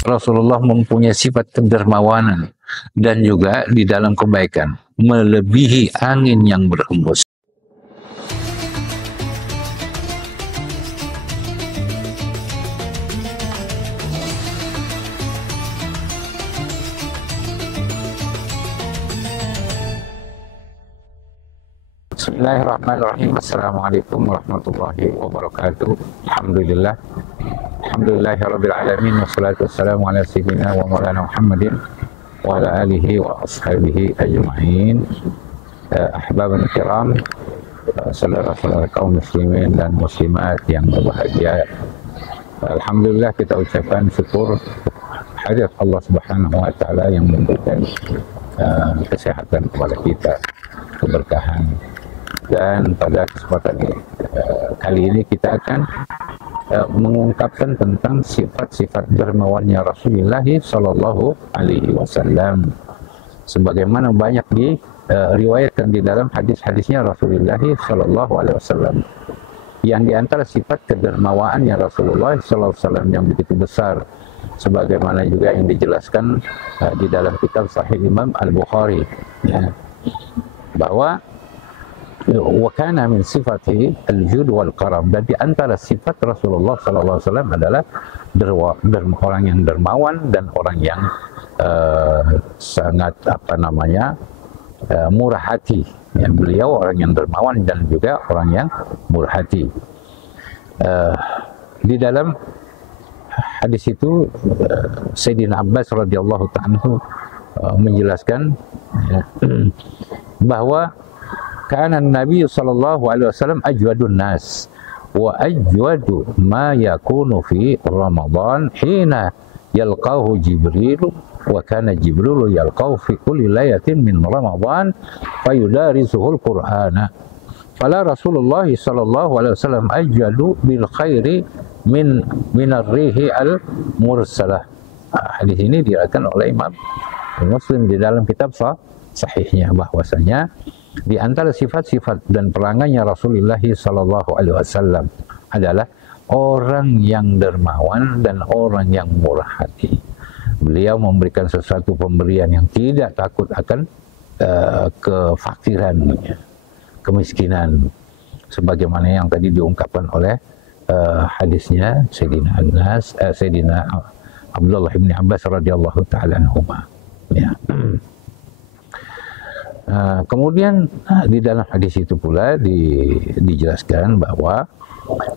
Rasulullah mempunyai sifat kedermawanan dan juga di dalam kebaikan melebihi angin yang berhembus. Bismillahirrahmanirrahim. Assalamualaikum warahmatullahi wabarakatuh. Alhamdulillah. Alhamdulillahirabbil alamin wassalatu wassalamu ala sayyidina wa maulana Muhammadin wa ala alihi wa ashabihi ajma'in. Ahbabana kiram, saudara-saudara kaum muslimin dan muslimat yang berbahagia. Alhamdulillah kita ucapkan syukur hadirat Allah Subhanahu wa taala yang memberikan kesehatan kepada kita, keberkahan. Dan pada kesempatan kali ini kita akan mengungkapkan tentang sifat-sifat dermawannya Rasulullah Sallallahu Alaihi Wasallam, sebagaimana banyak diriwayatkan di dalam hadis-hadisnya Rasulullah Sallallahu Alaihi Wasallam. Yang diantara sifat kedermawaannya Rasulullah Sallallahu Alaihi Wasallam yang begitu besar, sebagaimana juga yang dijelaskan di dalam kitab Sahih Imam Al-Bukhari, ya, bahwa wa kana min sifati al-jud wal karam, dan di antara sifat Rasulullah sallallahu alaihi wasallam adalah orang yang dermawan dan orang yang sangat murah hati. Ya, beliau orang yang dermawan dan juga orang yang murah hati. Di dalam hadis itu Sayyidina Abbas radhiyallahu ta'ala menjelaskan bahwa kana Nabi sallallahu alaihi wasallam ajwadun nas wa ajwadu ma yakunu fi Ramadan hina yalqahu Jibril wa kana Jibril yalqahu fi kulli layatin min Ramadan fayudarisuhu al-Qur'ana fala Rasulullah sallallahu alaihi wasallam ajwadu bil khairi min ar-rihi al-mursalah. Hadis ini diriwayatkan oleh Imam Muslim di dalam kitab sahihnya, bahwasanya di antara sifat-sifat dan perangannya Rasulullah sallallahu alaihi wasallam adalah orang yang dermawan dan orang yang murah hati. Beliau memberikan sesuatu pemberian yang tidak takut akan kefakiran, kemiskinan, sebagaimana yang tadi diungkapkan oleh hadisnya Sayyidina Abdullah bin Abbas radhiyallahu taala anhuma. Ya. Kemudian di dalam hadis itu pula dijelaskan bahwa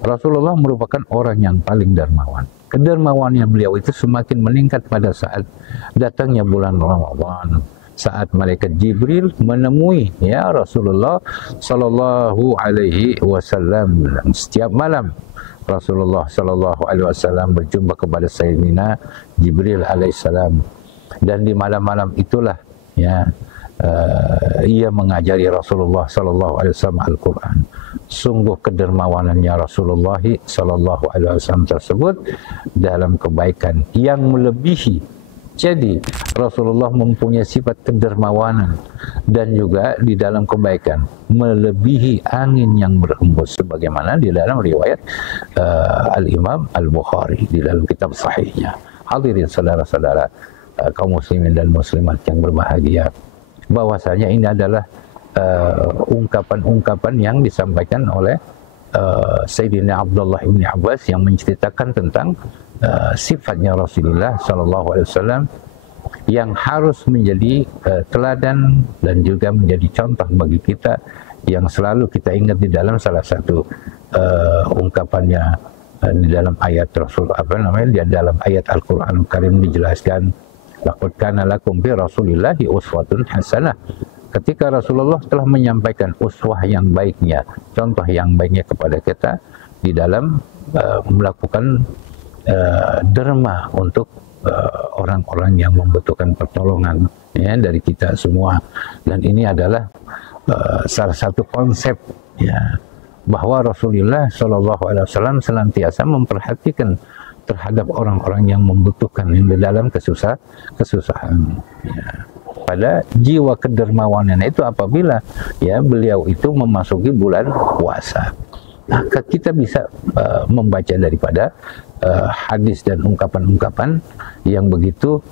Rasulullah merupakan orang yang paling dermawan. Kedermawannya beliau itu semakin meningkat pada saat datangnya bulan Ramadan, saat malaikat Jibril menemui ya Rasulullah sallallahu alaihi wasallam. Setiap malam Rasulullah sallallahu alaihi wasallam berjumpa kepada Sayyidina Jibril alaihissalam, dan di malam-malam itulah ya ia mengajari Rasulullah sallallahu alaihi wasallam Al-Qur'an. Sungguh kedermawanannya Rasulullah sallallahu alaihi wasallam tersebut dalam kebaikan yang melebihi. Jadi Rasulullah mempunyai sifat kedermawanan dan juga di dalam kebaikan melebihi angin yang berhembus, sebagaimana di dalam riwayat Al-Imam Al-Bukhari di dalam kitab sahihnya. Hadirin saudara-saudara kaum muslimin dan muslimat yang berbahagia, bahwasanya ini adalah ungkapan-ungkapan yang disampaikan oleh Sayyidina Abdullah bin Abbas yang menceritakan tentang sifatnya Rasulullah sallallahu alaihi wasallam yang harus menjadi teladan dan juga menjadi contoh bagi kita, yang selalu kita ingat di dalam salah satu ungkapannya di dalam ayat di dalam ayat Al-Qur'an Karim dijelaskan, laqad kana lakum bi Rasulillahi uswatun hasanah. Ketika Rasulullah telah menyampaikan uswah yang baiknya, contoh yang baiknya kepada kita di dalam melakukan derma untuk orang-orang yang membutuhkan pertolongan ya dari kita semua. Dan ini adalah salah satu konsep ya, bahwa Rasulullah Shallallahu Alaihi Wasallam senantiasa memperhatikan terhadap orang-orang yang membutuhkan, yang di dalam kesusahan. Ya. Pada jiwa kedermawanan itu apabila ya beliau itu memasuki bulan puasa, maka kita bisa membaca daripada hadis dan ungkapan-ungkapan yang begitu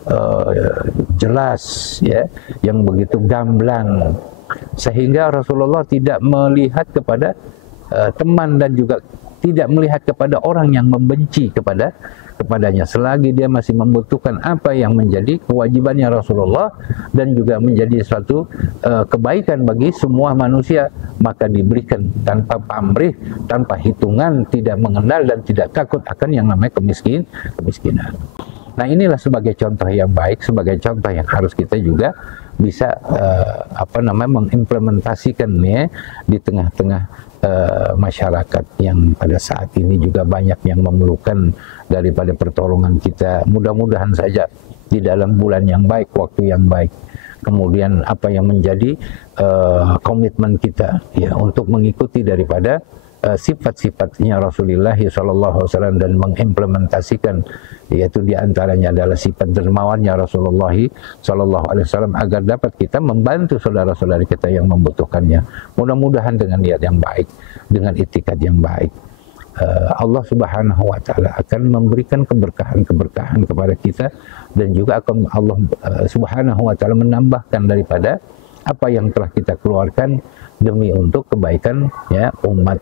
jelas, ya, yang begitu gamblang, sehingga Rasulullah tidak melihat kepada teman dan juga tidak melihat kepada orang yang membenci kepadanya, selagi dia masih membutuhkan apa yang menjadi kewajibannya Rasulullah dan juga menjadi suatu kebaikan bagi semua manusia, maka diberikan tanpa pamrih, tanpa hitungan, tidak mengenal dan tidak takut akan yang namanya kemiskinan. Nah, inilah sebagai contoh yang baik, sebagai contoh yang harus kita juga bisa mengimplementasikannya di tengah-tengah masyarakat yang pada saat ini juga banyak yang memerlukan daripada pertolongan kita. Mudah-mudahan saja di dalam bulan yang baik, waktu yang baik, kemudian apa yang menjadi komitmen kita, ya, untuk mengikuti daripada sifat-sifatnya Rasulullah SAW dan mengimplementasikan, yaitu diantaranya adalah sifat dermawannya Rasulullah SAW, agar dapat kita membantu saudara-saudari kita yang membutuhkannya. Mudah-mudahan dengan niat yang baik, dengan itikad yang baik, Allah Subhanahu wa Ta'ala akan memberikan keberkahan kepada kita, dan juga akan Allah Subhanahu wa Ta'ala menambahkan daripada apa yang telah kita keluarkan demi untuk kebaikan, ya, umat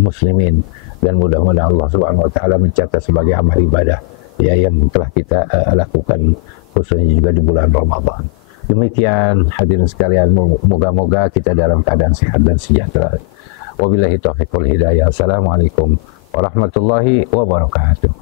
muslimin. Dan mudah-mudahan Allah Subhanahu wa Ta'ala mencatat sebagai amal ibadah, ya, yang telah kita lakukan khususnya juga di bulan Ramadan. Demikian hadirin sekalian, moga-moga kita dalam keadaan sehat dan sejahtera. Wabillahi taufiq wal hidayah. Assalamualaikum warahmatullahi wabarakatuh.